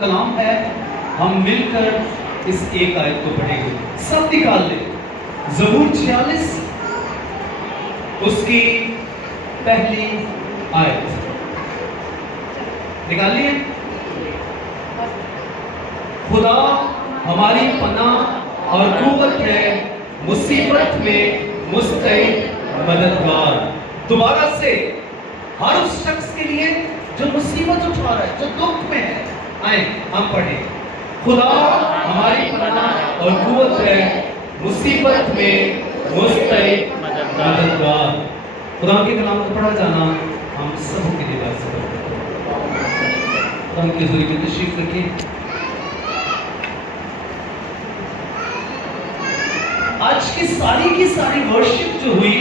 کلام ہے، ہم مل کر اس ایک آیت کو پڑھیں گے. سب نکال لیں. زبور 46 اس کی پہلی آیت نکال لیے. خدا ہماری پناہ اور قوت ہے، مصیبت میں مستعد مددگار. دوبارہ سے ہر اس شخص کے لیے جو مصیبت اٹھا رہا ہے، جو دکھ میں ہے، آئیں ہم پڑھیں. خدا ہماری پناہ اور قوت ہے، مصیبت میں مستعد مددگار. خدا کے کلام کو پڑھا جانا ہم سب کے لیے باعث برکت ہے. ہم کے ذریعے میں تشریف رکھیں. آج کی ساری ورشپ جو ہوئی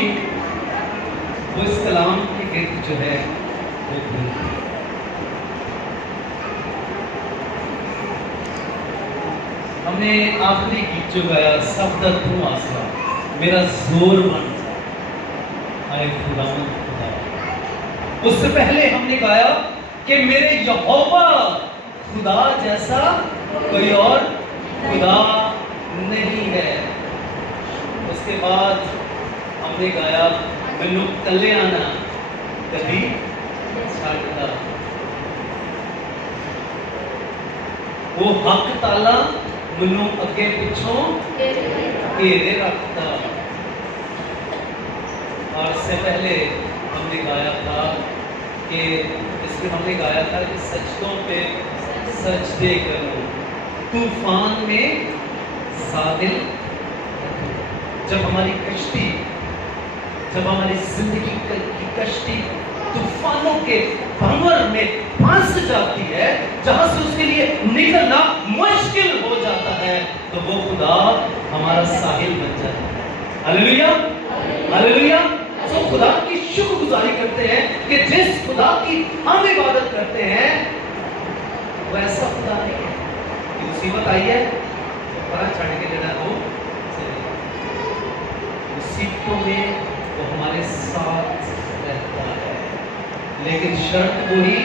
وہ اس کلام کے گرد جو ہے وہ ہوئی. ہم نے آخری گیت جو گایا سب درد ہوں آسرا میرا زور بن جائے آئے خداوند خدا. اس سے پہلے ہم نے گایا کہ میرے یہوہ خدا جیسا کوئی اور خدا نہیں ہے. اس کے بعد ہم نے گایا مینوں کلیاں نہ کبھی چھڈدا. وہ حق تالا مینوں اگے پچھوں گھیرے رکھتا. اور اس سے پہلے ہم نے گایا تھا کہ ہم نے گایا تھا کہ سجدوں پہ سجدے کرو، طوفان میں ساحل. جب ہماری کشتی، جب ہماری زندگی کی کشتی طوفانوں کے بھنور میں پھنس جاتی ہے، جہاں سے اس کے لیے نکلنا مشکل ہو جاتا ہے، تو وہ خدا ہمارا ساحل بن جاتا ہے. ہلیلویا ہلیلویا. تو خدا کی شکر گزاری کرتے ہیں کہ جس خدا کی ہم عبادت کرتے ہیں وہ ایسا خدا نہیں ہے کہ مصیبت آئی ہے پرا چھڑ کے دینا ہو. مصیبتوں میں وہ ہمارے ساتھ رہتا ہے، لیکن شرط وہی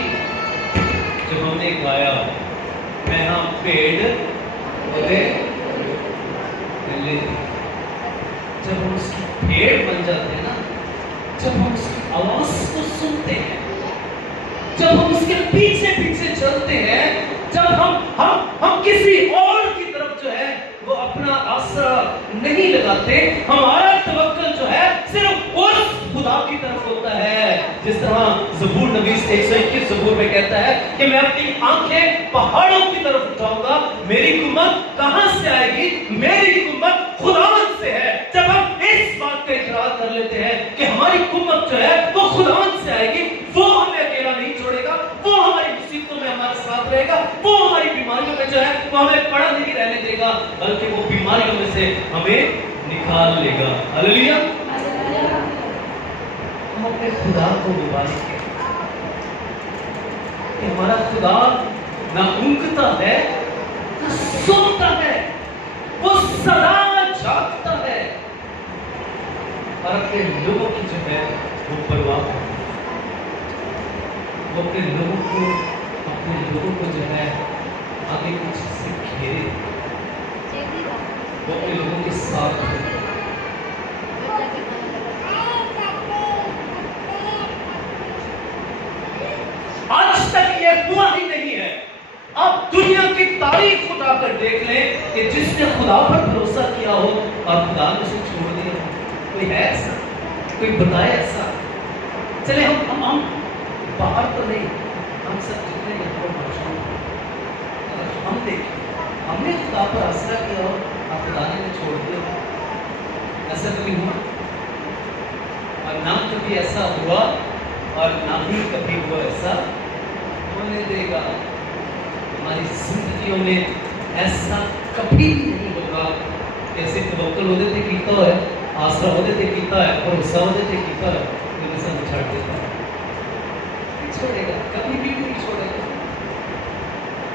جو ہم نے گایا میں ہاں پیڑ بولے. جب ہم اس کی بھیڑ بن جاتے ہیں نا، جب ہم اس کی آواز کو سنتے ہیں، جب ہم اس کے پیچھے پیچھے چلتے ہیں، جب ہم کسی اور کی طرف جو ہے وہ اپنا آسرا نہیں لگاتے، ہمارا توکل جو ہے صرف اس خدا کی طرف ہوتا ہے. جس طرح زبور نویس 121 زبور میں کہتا ہے کہ میں اپنی آنکھیں پہاڑوں کی طرف اٹھاؤں گا، میری قوت کہاں سے آئے گی؟ میری قوت خداوند سے ہے. جب ہم اس بات کا اقرار کر لیتے ہیں کہ ہماری قوت جو ہے وہ خداوند سے آئے گی، وہ ہمیں اکیلا نہیں چھوڑے گا، وہ ہماری مصیبتوں میں ہمارے ساتھ رہے گا، وہ ہماری بیماریوں میں جو ہے وہ ہمیں پڑا نہیں رہنے دے گا، بلکہ وہ بیماریوں میں سے ہمیں نکال لے گا. ہلیلویا. ہم اپنے خدا کو مبارک کریں کہ ہمارا خدا نہ اونگتا ہے نہ سوتا ہے، وہ سدا جاگتا ہے اور اپنے لوگوں کی جو ہے وہ پرواہ کرتا ہے. وہ اپنے لوگوں کو جو ہے آگے پیچھے سے گھیرے، وہ اپنے لوگوں کے ساتھ ہے. آج تک یہ ہوا ہی نہیں ہے. آپ دنیا کی تاریخ اٹھا کر دیکھ لیں کہ جس نے خدا پر بھروسہ کیا ہو اور خدا نے اسے چھوڑ دیا ہو. کوئی ہے ایسا؟ کوئی بتائے ایسا؟ چلے ہم باہر تو نہیں، ہم سب جتنے یہاں پر موجود ہیں، ہم دیکھیں ہم نے خدا پر آسرا کیا ہو اور خدا نے چھوڑ دیا ہو. ایسا کبھی ہوا؟ اور نہ کبھی ایسا ہوا اور نہ ہی کبھی وہ ایسا ہونے دے گا. ہماری زندگیوں میں ایسا کبھی نہیں ہوگا. ایسے توکل ہوتے تھے کیتا ہے، آسرا ہوتے تھے کیتا ہے، بھروسہ ہوتے تھے کیتا ہے، لیکن سب چھڑ دیتا ہے. نہیں چھوڑے گا، کبھی بھی نہیں چھوڑے گا.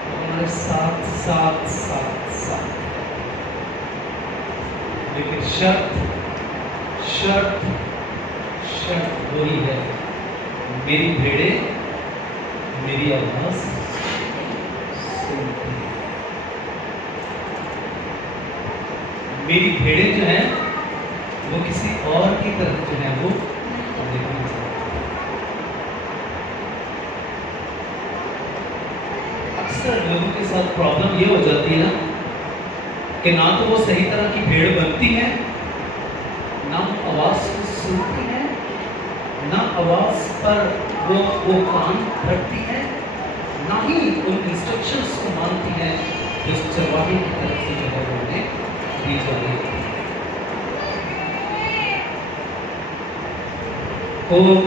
ہمارے ساتھ ساتھ ساتھ ساتھ. لیکن شرط وہی ہے، میری بھیڑیں میری آواز سنتی ہیں. میری بھیڑیں جو ہیں وہ کسی اور کی طرف جو ہے وہ دیکھنا چاہتی. اکثر لوگوں کے ساتھ پرابلم یہ ہو جاتی ہے نا کہ نہ تو وہ صحیح طرح کی بھیڑ بنتی ہے، نہ آواز کو سنتی ہے، نہ آواز پر وہ کان دھرتی ہے، نہ ہی ان انسٹرکشنز کو مانتی ہے جو چرواہے کی طرف سے جو ہے وہ انہیں دی جا رہی ہے.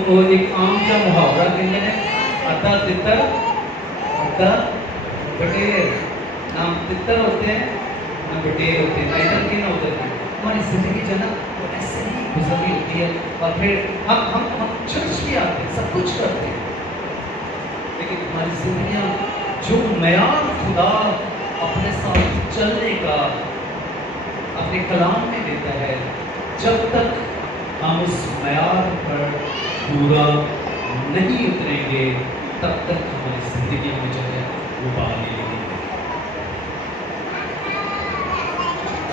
وہ ایک عام کا محاورہ کہتے ہیں اتا تتر اتا بٹیر. نہ تتر ہوتے ہیں نہ بٹیر ہوتے ہیں. ٹائٹل کی نہ ہوتے ہیں. ہماری زندگی جو ہے نا وہ ایسے ہی گزری ہوتی ہے اور پھر ہم چرچ بھی آتے ہیں، سب کچھ کرتے ہیں، لیکن ہماری زندگیاں جو معیار خدا اپنے ساتھ چلنے کا اپنے کلام میں دیتا ہے، جب تک ہم اس معیار پر پورا نہیں اتریں گے تب تک ہماری زندگی میں جو ہے وہ بحالی نہیں ہے.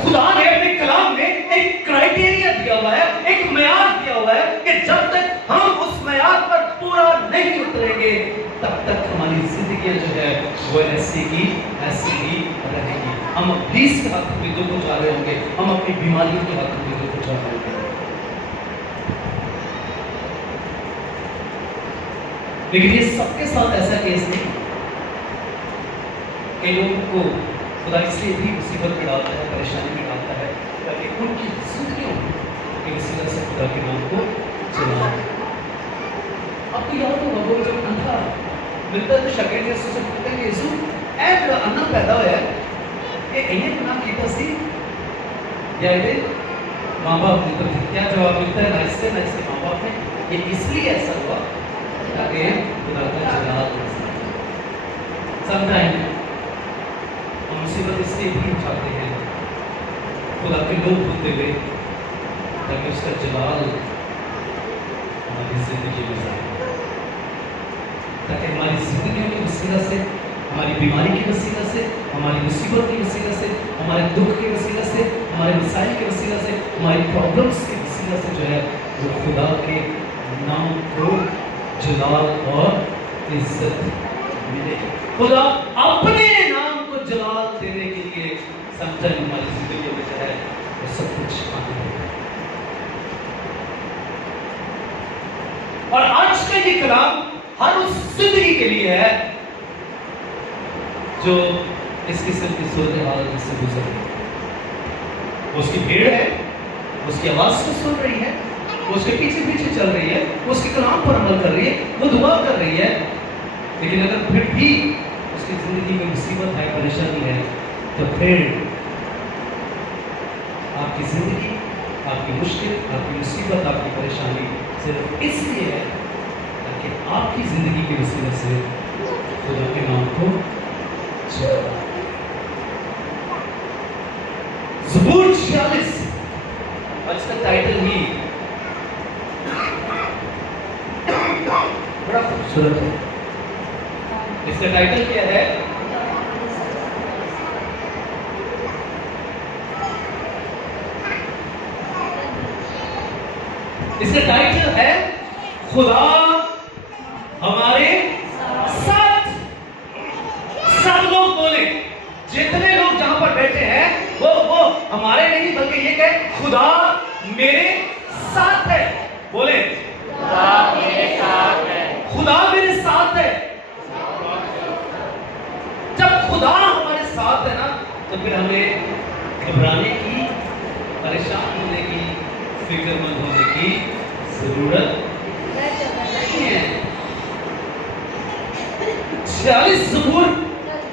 خدا نے اپنے کلام میں ایک کرائٹیریا دیا ہوا ہے، ایک معیار دیا ہوا ہے کہ جب تک ہم اس معیار پر پورا نہیں اتریں گے تب تک ہماری زندگیاں جو ہے وہ ایسی ہی رہیں گی. ہم ابلیس کے ہاتھ میں جو کچھ آ رہے ہوں گے، ہم اپنی بیماریوں کے ہاتھ میں جو کچھ آ رہے ہوں گے. لیکن یہ سب کے ساتھ ایسا کیس نہیں. کئی لوگوں کو خدا اس لیے بھی مصیبت میں ڈالتا ہے، پریشانی میں ڈالتا ہے تاکہ ان کی زندگیوں کے وسیلہ سے خدا کے نام کو چلائیں. آپ کو یاد ہوگا وہ جب اندھا ملتا تو شاگرد یسوع سے پوچھتے ہیں کہ یسوع اے میرا اندھا پیدا ہوا ہے کہ انہیں گناہ کیتا سی یا یہ ماں باپ نے. تو کیا جواب ملتا ہے؟ نہ اس سے نہ اس کے ماں باپ نے. یہ اس لیے ایسا ہوا تاکہ خدا کا جلال ہو. سم ٹائم ہم مصیبت اس لیے بھی اٹھاتے ہیں خدا کے لوگ ہوتے ہوئے تاکہ اس کا جلال ہماری زندگی میں ظاہر ہو، تاکہ ہماری زندگیوں کے وسیلہ سے، ہماری بیماری کے وسیلہ سے، ہماری مصیبت کے وسیلہ سے، ہمارے دکھ کے وسیلہ سے، ہمارے مسائل کے وسیلہ سے، ہماری پرابلمس کے وسیلہ سے جو ہے وہ خدا کے نام کو جلال اور عزت ملے. خدا اپنے نام کو جلال دینے کے لیے سمجھا ہماری زندگی میں جو ہے وہ سب کچھ آتا ہے. اور آج کا یہ کلام ہر اس زندگی کے لیے ہے جو اس قسم کی صورتحال سے گزر رہی ہے. وہ اس کی بھیڑ ہے، وہ اس کی آواز کو سن رہی ہے، وہ اس کے پیچھے پیچھے چل رہی ہے، وہ اس کے کلام پر عمل کر رہی ہے، وہ دعا کر رہی ہے. لیکن اگر پھر بھی اس کی زندگی میں مصیبت ہے، پریشانی ہے، تو پھر آپ کی زندگی، آپ کی مشکل، آپ کی مصیبت، آپ کی پریشانی صرف اس لیے ہے تاکہ آپ کی زندگی کے وسیلے سے خدا کے نام کو چلائیں. زبور 46 اور اس کا ٹائٹل ہی بڑا خوبصورت ہے. اس کا ٹائٹل کیا ہے؟ اس کا ٹائٹل ہے خدا ہمارے ساتھ. سب لوگ بولیں، جتنے لوگ جہاں پر بیٹھے ہیں وہ ہمارے نہیں بلکہ یہ کہ خدا میرے ساتھ ہے. بولیں خدا میرے ساتھ ہے. خدا میرے ساتھ ہے. جب خدا ہمارے ساتھ ہے نا تو پھر ہمیں گھبرانے کی، پریشان ہونے کی، فکر مند ہونے کی ضرورت نہیں ہے. 46 زبور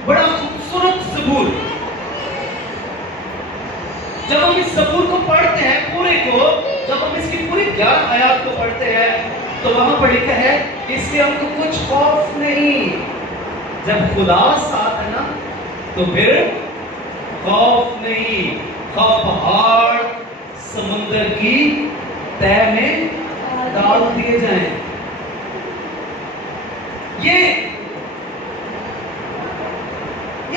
بڑا خوبصورت زبور. جب ہم اس زبور کو پڑھتے ہیں پورے کو، جب ہم اس کی پوری 11 آیات کو پڑھتے ہیں تو وہاں پر لکھا ہے اس سے ہم کو کچھ خوف نہیں. جب خدا ساتھ ہے نا تو پھر خوف نہیں. خوف پہاڑ سمندر کی تہ میں ڈال دیے جائیں. یہ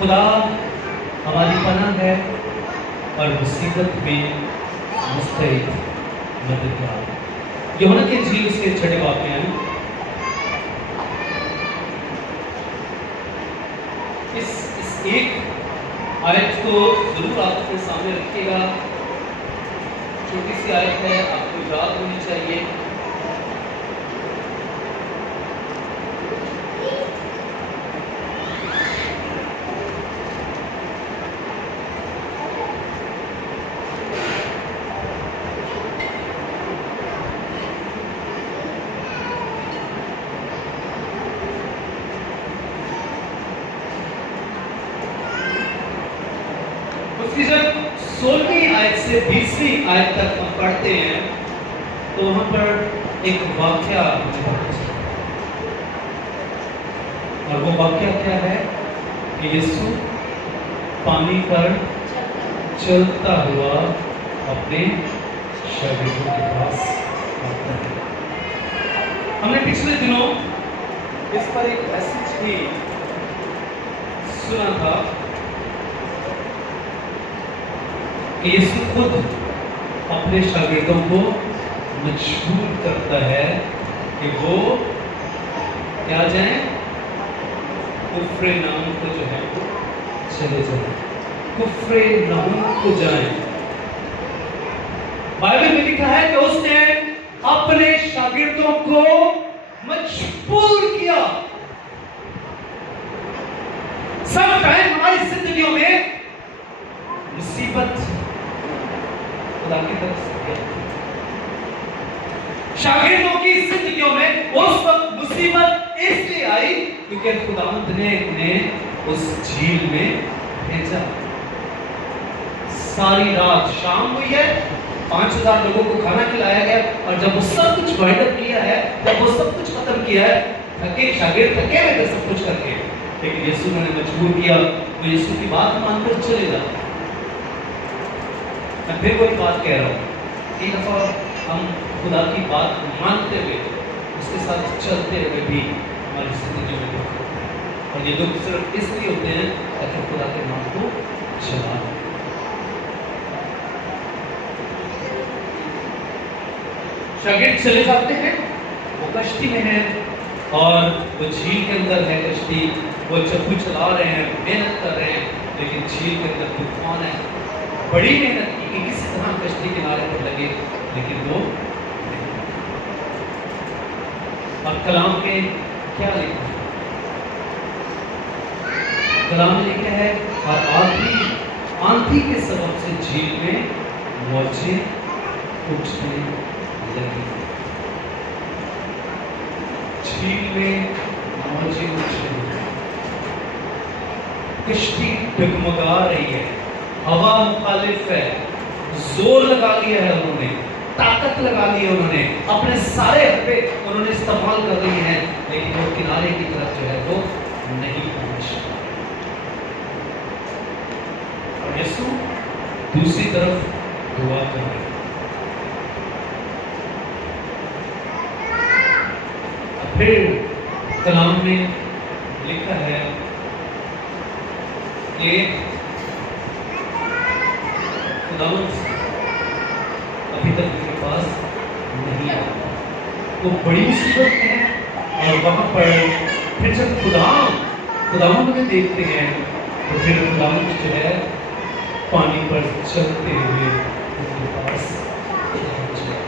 خدا ہماری پناہ ہے اور مصیبت میں مستعد مددگار۔ یوحنا کی انجیل اس کے 6 باب میں ہے۔ اس ایک آیت کو ضرور آپ اپنے سامنے رکھیے گا، چھوٹی سی آیت ہے، آپ کو یاد ہونی چاہیے۔ اس کی جب 16ویں آیت سے 20ویں آیت تک ہم پڑھتے ہیں تو وہاں پر ایک واقعہ ہمیں پتہ چلتا ہے، اور وہ واقعہ کیا ہے کہ یسوع پانی پر چلتا ہوا اپنے شاگردوں کے پاس آتا ہے۔ ہم نے پچھلے دنوں اس پر ایک میسج بھی سنا تھا کہ یسوع خود اپنے شاگردوں کو مجبور کرتا ہے کہ وہ کیا جائیں، کفر نحوم کو جو ہے چلے جائیں، کفر نحوم کو جائیں۔ بائبل میں لکھا ہے کہ اس نے اپنے شاگردوں کو مجبور کیا۔ سب ٹائم ہماری زندگیوں میں مصیبت خدا کی طرف سے کیا، شاگردوں کی زندگیوں میں اس وقت مصیبت اس لیے آئی کیونکہ خداوند نے انہیں اس جھیل میں بھیجا۔ ساری رات شام ہوئی ہے، 5000 لوگوں کو کھانا کھلایا گیا، اور جب وہ سب کچھ وائنڈ اپ کیا ہے، جب وہ سب کچھ ختم کیا ہے، تھکے شاگرد تھکے ہوئے تھے سب کچھ کر کے، لیکن یسوع نے مجبور کیا وہ یسوع کی بات مان کر چلے گا۔ میں پھر کوئی بات کہہ رہا ہوں، ایک دفعہ ہم خدا کی بات مانتے ہوئے اس کے ساتھ چلتے ہوئے بھی ہماری زندگی میں دکھ ہوتے ہیں، اور یہ دکھ صرف اس لیے ہوتے ہیں تاکہ خدا کے نام کو چلا۔ شاگرد چلے جاتے ہیں، وہ کشتی میں ہیں اور وہ جھیل کے اندر ہے کشتی، وہ چپو چلا رہے ہیں، محنت کر رہے ہیں، لیکن جھیل کے اندر طوفان ہے۔ بڑی محنت کی کہ کسی طرح کشتی کنارے پر لگے، لیکن وہ اور کلام میں کیا لکھا ہے؟ کلام میں لکھا ہے اور آندھی کے سبب سے جھیل میں موجیں اٹھنے لگی، جھیل میں موجیں اٹھنے لگی، کشتی ڈگمگا رہی ہے، ہوا مخالف ہے، زور لگا لیا ہے انہوں نے، طاقت لگا لی ہے انہوں نے، اپنے سارے حربے انہوں نے استعمال کر رہی ہیں، لیکن وہ کنارے کی طرف جو ہے وہ نہیں پہنچ پا رہے۔ اور یسوع دوسری طرف دعا کر رہے ہیں۔ پھر کلام میں لکھا ہے کہ خداوند ابھی تک ان کے پاس نہیں آیا، وہ بڑی مصیبت میں ہے، اور وہاں پر پھر جب خداوند میں دیکھتے ہیں تو پھر خداوند جو ہے پانی پر چلتے ہوئے ان کے پاس پہنچ گئے۔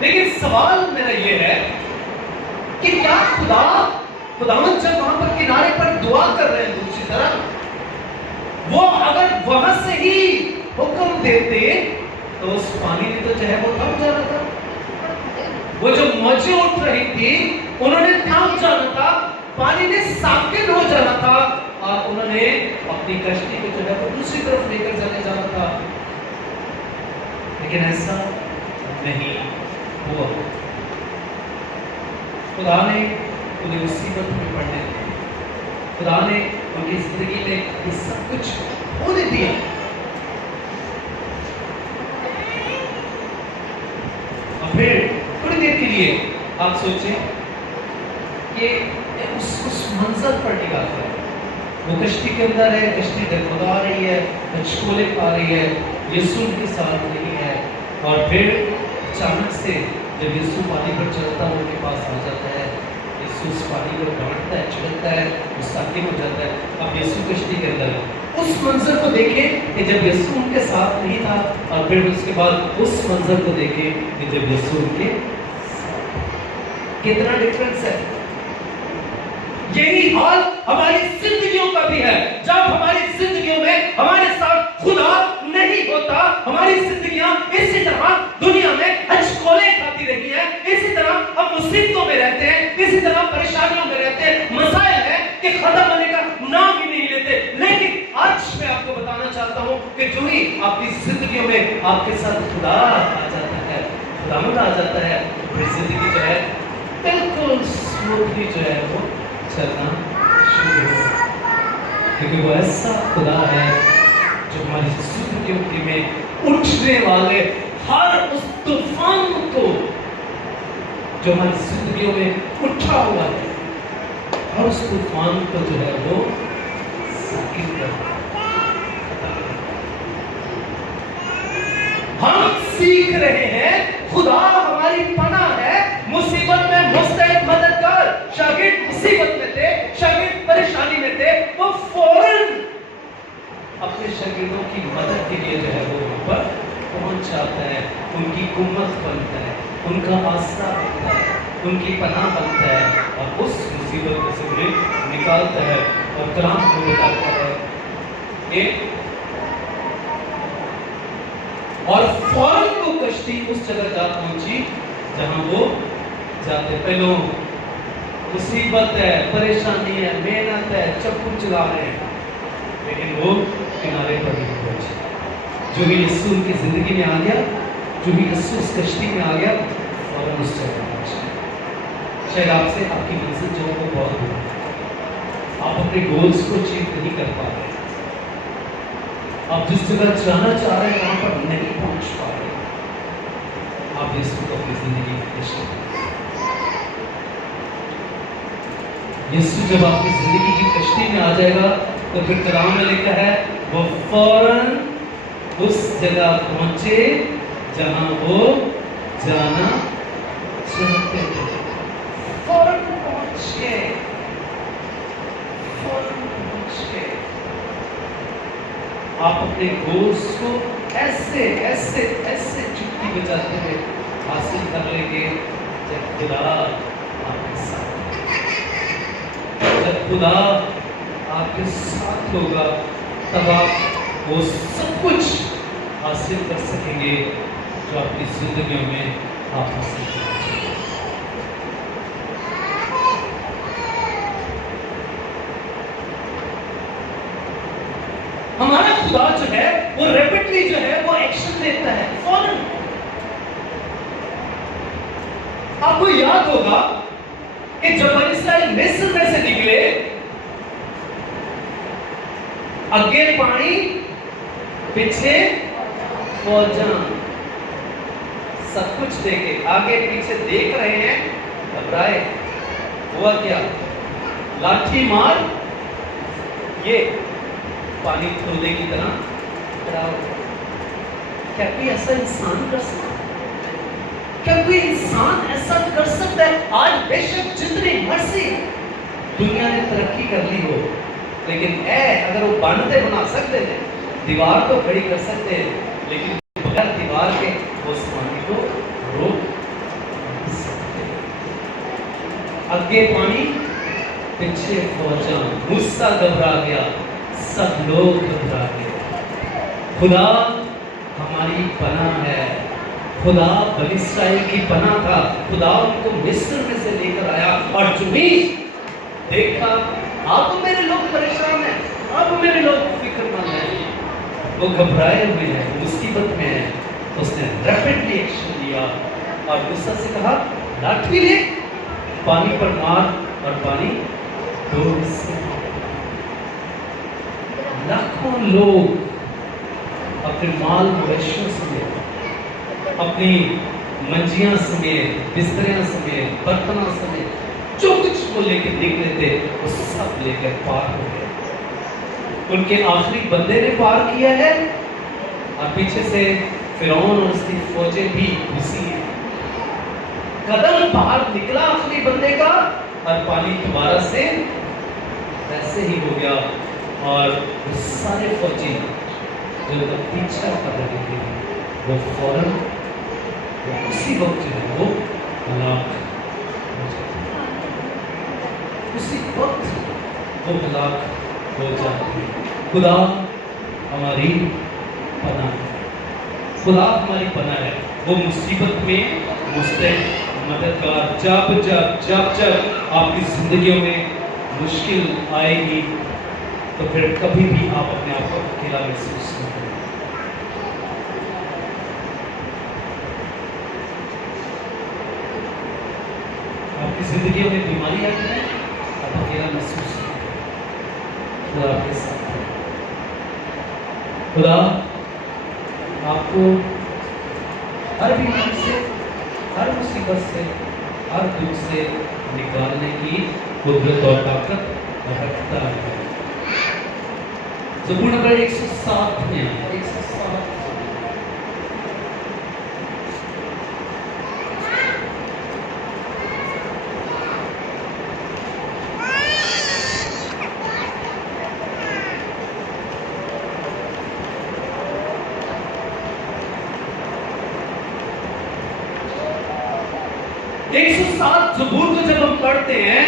لیکن سوال میرا یہ ہے کہ کیا خداوند جب وہاں پر کنارے پر دعا کر رہے ہیں دوسری طرف، وہ اگر وہاں سے ہی حکم دیتے تو اس پانی میں تو جو ہے وہ تھم جانا تھا، وہ جو موجیں اٹھ رہی تھی انہوں نے تھم جانا تھا، پانی نے ساکن ہو جانا تھا، اور انہوں نے اپنی کشتی کو جو ہے وہ دوسری طرف لے کر جانا تھا، لیکن ایسا نہیں ہوا۔ خدا نے انہیں مصیبت میں پڑنے دیا، خدا نے ان کی زندگی میں یہ سب کچھ ہونے دیا، اور پھر تھوڑی دیر کے لیے آپ سوچیں کہ اس منظر پر نگاہ کریں. وہ کشتی کے اندر ہے, کشتی ڈگمگا رہی ہے, ہچکولے کھا رہی ہے, یسوع ان کے ساتھ نہیں ہے. اور پھر اچانک سے جب یسوع پانی پر چلتا ہے ان کے پاس آ جاتا ہے, یسوع اس پانی کو ڈانٹتا ہے, چڑھتا ہے, وہ ساکن ہو جاتا ہے. اب یسوع کشتی کے اندر ہے. اس منظر کو دیکھیں کہ جب یسوع ان کے ساتھ نہیں تھا, اور پھر اس کے بعد اس منظر کو دیکھیں کہ جب یسوع ان کے ساتھ. کتنا ڈفرنس ہے. یہی حال ہماری زندگیوں کا بھی ہے. جب ہماری زندگیوں میں ہمارے ساتھ خدا نہیں ہوتا, ہماری زندگیاں اسی طرح دنیا میں ہچکولے کھاتی رہی ہیں, اسی طرح ہم مصیبتوں میں رہتے ہیں, اسی طرح پریشانیوں میں رہتے ہیں. مسائل ہے کہ ختم ہونے کا نام ہی نہیں لیتے. لیکن آج میں آپ کو بتانا چاہتا ہوں کہ جو ہی آپ کی زندگیوں میں آپ کے ساتھ خدا آ جاتا ہے, خداوند آ جاتا ہے, پھر زندگی جو ہے بالکل اسموتھلی جو ہے وہ چلنا شروع ہو. کیونکہ وہ ایسا خدا ہے جو ہماری زندگیوں میں اٹھنے والے ہر اس طوفان کو, جو ہماری زندگیوں میں اٹھا ہوا ہے, اور اس طوفان کو جو ہے وہ ساکن کرتا ہے. ہم سیکھ رہے ہیں خدا ہماری پناہ ہے, مصیبت میں مستعد مددگار. شاگرد مصیبت میں تھے, شاگرد پریشانی میں تھے, وہ فوراً اپنے شاگردوں کی مدد کے لیے جو ہے وہ وہاں پر پہنچ جاتا ہے, ان کی قوت بنتا ہے, ان کا آسرا بنتا ہے, ان کی پناہ بنتا ہے, اور اس مصیبت کو سے نکالتا ہے. اور کلام کو بتاتا ہے کہ اور فوراً وہ کشتی اس جگہ جا پہنچی جہاں وہ جاتے. پہلو مصیبت ہے, پریشانی ہے, محنت ہے, چپو چلا رہے ہیں, لیکن وہ کنارے پر نہیں پہنچے. جو بھی یسوع ان کی زندگی میں آ گیا, جو بھی یسوع اس کشتی میں آ گیا, فوراً اس جگہ پہنچے. شاید آپ سے آپ کی منزل جو ہے وہ بہت دور ہے, آپ اپنے گولز کو اچیو نہیں کر پا رہے, آپ جس جگہ جانا چاہ رہے ہیں وہاں پر نہیں پہنچ پا رہے. آپ یسوع کو اپنی زندگی میں پیش کریں. یسوع جب آپ کی زندگی کی کشتی میں آ جائے گا تو پھر کلام میں لکھا ہے وہ فوراً اس جگہ پہنچے جہاں وہ جانا چاہتے تھے. فوراً پہنچ گئے, فوراً پہنچ گئے. آپ اپنے گولز کو ایسے ایسے ایسے چٹکی بجاتے ہوئے حاصل کر لیں گے جب خدا آپ کے ساتھ, جب خدا آپ کے ساتھ ہوگا, تب آپ وہ سب کچھ حاصل کر سکیں گے جو آپ کی زندگیوں میں آپ حاصل کرنا چاہتے ہیں. ہمارا خدا جو ہے وہ ریپڈلی جو ہے وہ ایکشن لیتا ہے فوراً. آپ کو یاد ہوگا کہ جب بنی اسرائیل مصر میں سے نکلے, آگے پانی پیچھے فوجاں, سب کچھ دیکھے, آگے پیچھے دیکھ رہے ہیں, گھبرائے. ہوا کیا؟ لاٹھی مار, یہ پانی کھودے کی طرح کھڑا ہو. کیا کوئی ایسا انسان کر سکتا ہے؟ کیا کوئی انسان ایسا کر سکتا ہے؟ آج بے شک جتنی مرضی دنیا نے ترقی کر لی ہو, لیکن اگر وہ باندھے بنا سکتے تھے, دیوار کو کھڑی کر سکتے ہیں, لیکن بغیر دیوار کے وہ اس پانی کو روک سکتے. آگے پانی پیچھے فوجاں. موسیٰ گھبرا گیا, سب لوگ گھبرا گئے. خدا ہماری پناہ ہے, خدا بنی اسرائیل کی پناہ تھا. خدا ان کو مصر میں سے لے کر آیا, اور جو بھی دیکھا اب میرے لوگ پریشان ہیں, اب میرے لوگ فکر مند ہیں, وہ گھبرائے ہوئے ہیں, مصیبت میں ہیں, اس نے ریپڈلی ایکشن لیا اور موسیٰ سے کہا لاٹھی لے, پانی پر مار, اور پانی دو حصے. لاکھوں لوگ اپنے مال مویشیوں سمیت, اپنی منجیاں سمیت, بستریاں سمیت, برتنوں سمیت, جو کچھ کو لے کے نکلے تھے وہ سب لے کر پار ہو گئے. ان کے آخری بندے نے پار کیا ہے اور پیچھے سے فرعون اور اس کی فوجیں بھی گھسی ہیں. قدم باہر نکلا آخری بندے کا اور پانی دوبارہ سے ایسے ہی ہو گیا اور وہ سارے فوجی جو پیچھا کر رہے تھے وہ فوراً اسی وقت جو ہے وہ ہلاک ہو جاتے ہیں. اسی وقت وہ ہلاک ہو جاتے ہیں. خدا ہماری پناہ ہے. خدا ہماری پناہ ہے. وہ مصیبت میں مستعد مددگار. جب جب جب جب آپ کی زندگیوں میں مشکل آئے گی تو پھر کبھی بھی آپ اپنے آپ کو اکیلا محسوس نہ کریں. آپ کی زندگیوں میں بیماری آتی ہے آپ اکیلا محسوس نہ کریں. خدا آپ کے ساتھ ہے. خدا آپ کو ہر بیماری سے ہر مصیبت سے ہر دکھ سے نکالنے کی قدرت اور طاقت رکھتا ہے. زبور نمبر 107 میں 107 107 زبور کو جب ہم پڑھتے ہیں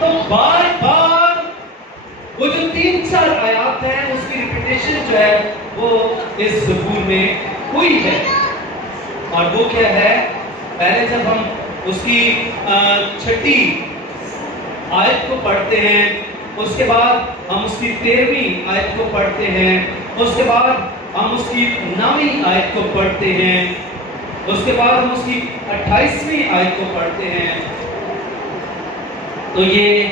تو بار بار وہ جو 3-4 آیات ہیں اس کی ریپیٹیشن جو ہے وہ اس زبور میں ہوئی ہے. اور وہ کیا ہے؟ پہلے جب ہم اس کی 6 آیت کو پڑھتے ہیں, اس کے بعد ہم اس کی 13ویں آیت کو پڑھتے ہیں, اس کے بعد ہم اس کی 9ویں آیت کو پڑھتے ہیں, اس کے بعد ہم اس کی 28ویں آیت کو پڑھتے ہیں. تو یہ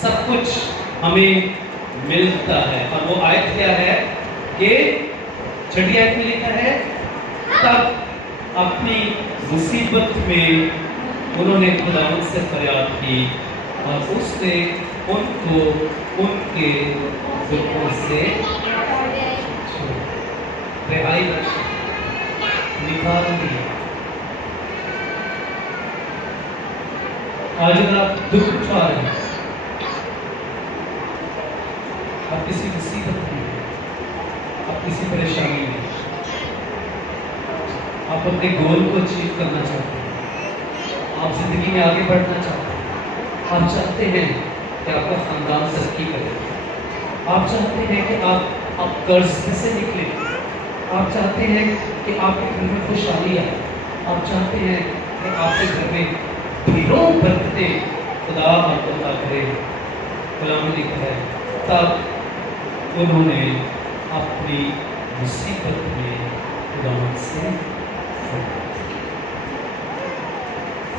سب کچھ ہمیں ملتا ہے. اور وہ آیت کیا ہے کہ 6 آیت میں لکھا ہے تب اپنی مصیبت میں انہوں نے خداوند سے فریاد کی اور اس نے ان کو ان کے ظلموں سے رہائی بخشی, نکال دیا. آج اگر آپ دکھ اٹھا رہے ہیں, آپ کسی مصیبت میں, آپ کسی پریشانی میں, آپ اپنے گول کو اچیو کرنا چاہتے ہیں, آپ زندگی میں آگے بڑھنا چاہتے ہیں, آپ چاہتے ہیں کہ آپ کا خاندان ترقی کرے, آپ چاہتے ہیں کہ آپ قرض سے نکلیں, آپ چاہتے ہیں کہ آپ کے گھر میں خوشحالی آئے, آپ چاہتے ہیں کہ آپ کے گھر میں ڈھیروں برکتیں خدا آپ کو عطا کرے. کلام لکھا ہے تب انہوں نے اپنی مصیبت میں خداوند سے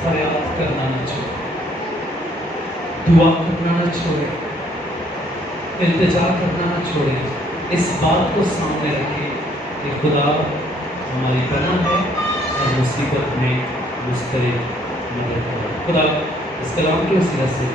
فریاد کرنا نہ چھوڑے, دعا کرنا نہ چھوڑے, التجا کرنا نہ چھوڑے. اس بات کو سامنے رکھے کہ خدا ہماری پناہ ہے اور مصیبت میں مسترد مدد کرے. خدا اس کلام کے وسیلہ سے